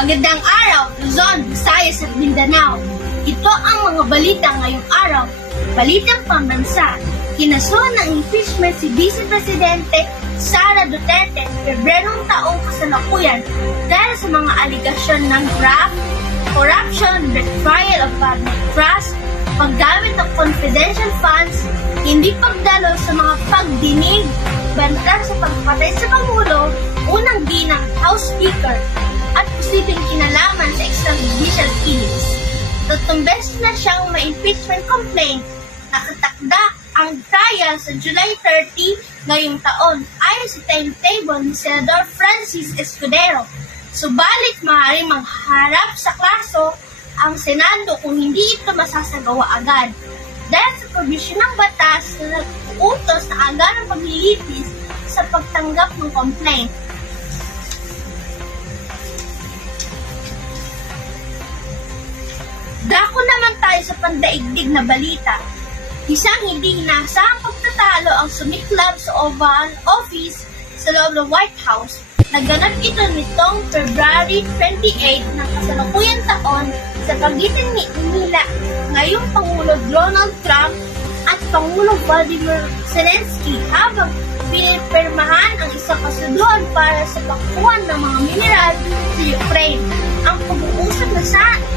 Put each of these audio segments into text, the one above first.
Magandang araw, Luzon, Visayas at Mindanao. Ito ang mga balita ngayong araw. Balitang pambansa. Kinasuhan ng impeachment si Vice Presidente Sara Duterte Pebrerong taong kasalukuyan dahil sa mga aligasyon ng graft, corruption, betrayal of public trust, paggamit ng confidential funds, hindi pagdalo sa mga pagdinig, banta sa pagpatay sa Pangulo, unang ginang House Speaker, at posibleng kinalaman sa extrajudicial killings. Tatlong beses na siyang may impeachment complaint. Nakatakda ang trial sa July 30 ngayong taon ayon sa timetable ni Senador Francis Escudero. Subalit maaaring magharap sa kaso ang Senado kung hindi ito masasagawa agad. Dahil sa provision ng batas na nag-uutos na agad ng paglilitis sa pagtanggap ng complaint. Dako naman tayo sa pandaigdig na balita. Isang hindi inaasahang pagtatalo ang sumiklab sa Oval Office sa loob ng White House. Naganap ito nitong February 28 ng kasalukuyang taon sa pagitan nila ngayong Pangulo Donald Trump at Pangulong Volodymyr Zelensky habang pinipirmahan ang isang kasunduan para sa pagkuha ng mga mineral sa Ukraine. Ang pag-uusap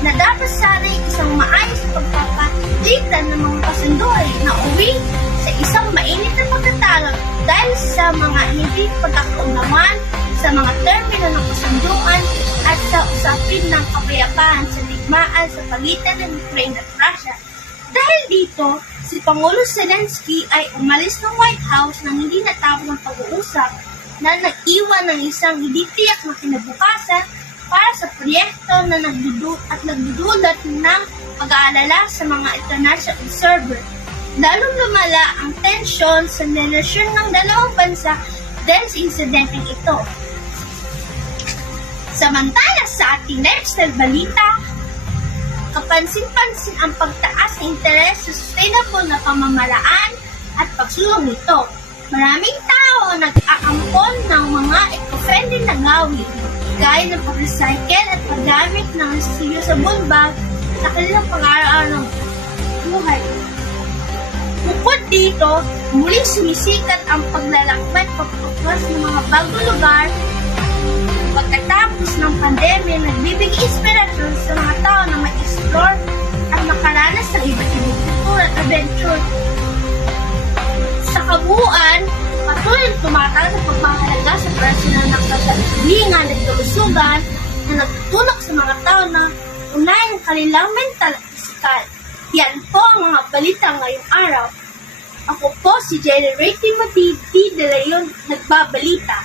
na dapat sana'y isang maayos pagpapalitan ng mga kasunduan na uwi sa isang mainit na pagtatalo dahil sa mga hindi pagkakaunawaan sa mga termino ng kasunduan at sa usapin ng kapayapaan sa digmaan sa pagitan ng Ukraine at Russia. Dahil dito, si Pangulo Zelensky ay umalis ng White House nang hindi natapos ang pag-uusap na nag-iwan ng isang hindi tiyak na kinabukasan para sa proyekto na nagdudulot ng pag-aalala sa mga international observer. Lalong lumala ang tensyon sa relasyon ng dalawang bansa dahil sa insidenteng ito. Samantala sa ating lifestyle balita, kapansin-pansin ang pagtaas ng interes sa sustainable na pamamaraan at pagsulong nito. Maraming tao nag-aampon ng mga eco-friendly na gawin, gaya ng pag-recycle at paggamit ng reusable bag sa kanilang pang-araw-araw buhay. Bukod dito, muling sumisikat ang paglalakbay pagpapos ng mga bagong lugar. Pagkatapos ng pandemya, nagbibigay inspirasyon sa mga tao na mag-explore at makaranas ng iba't ibang kultura at adventure. Sa kabuuan, patuloy na tumatagal sa pagmamahalaga sa personal ng kasalingan at kalusugan na nagtutulak sa mga tao na unahin ang kanilang mental at physical. Yan po ang mga balita ngayong araw. Ako po si Jenny Ray Timothy D. De Leon, nagbabalita.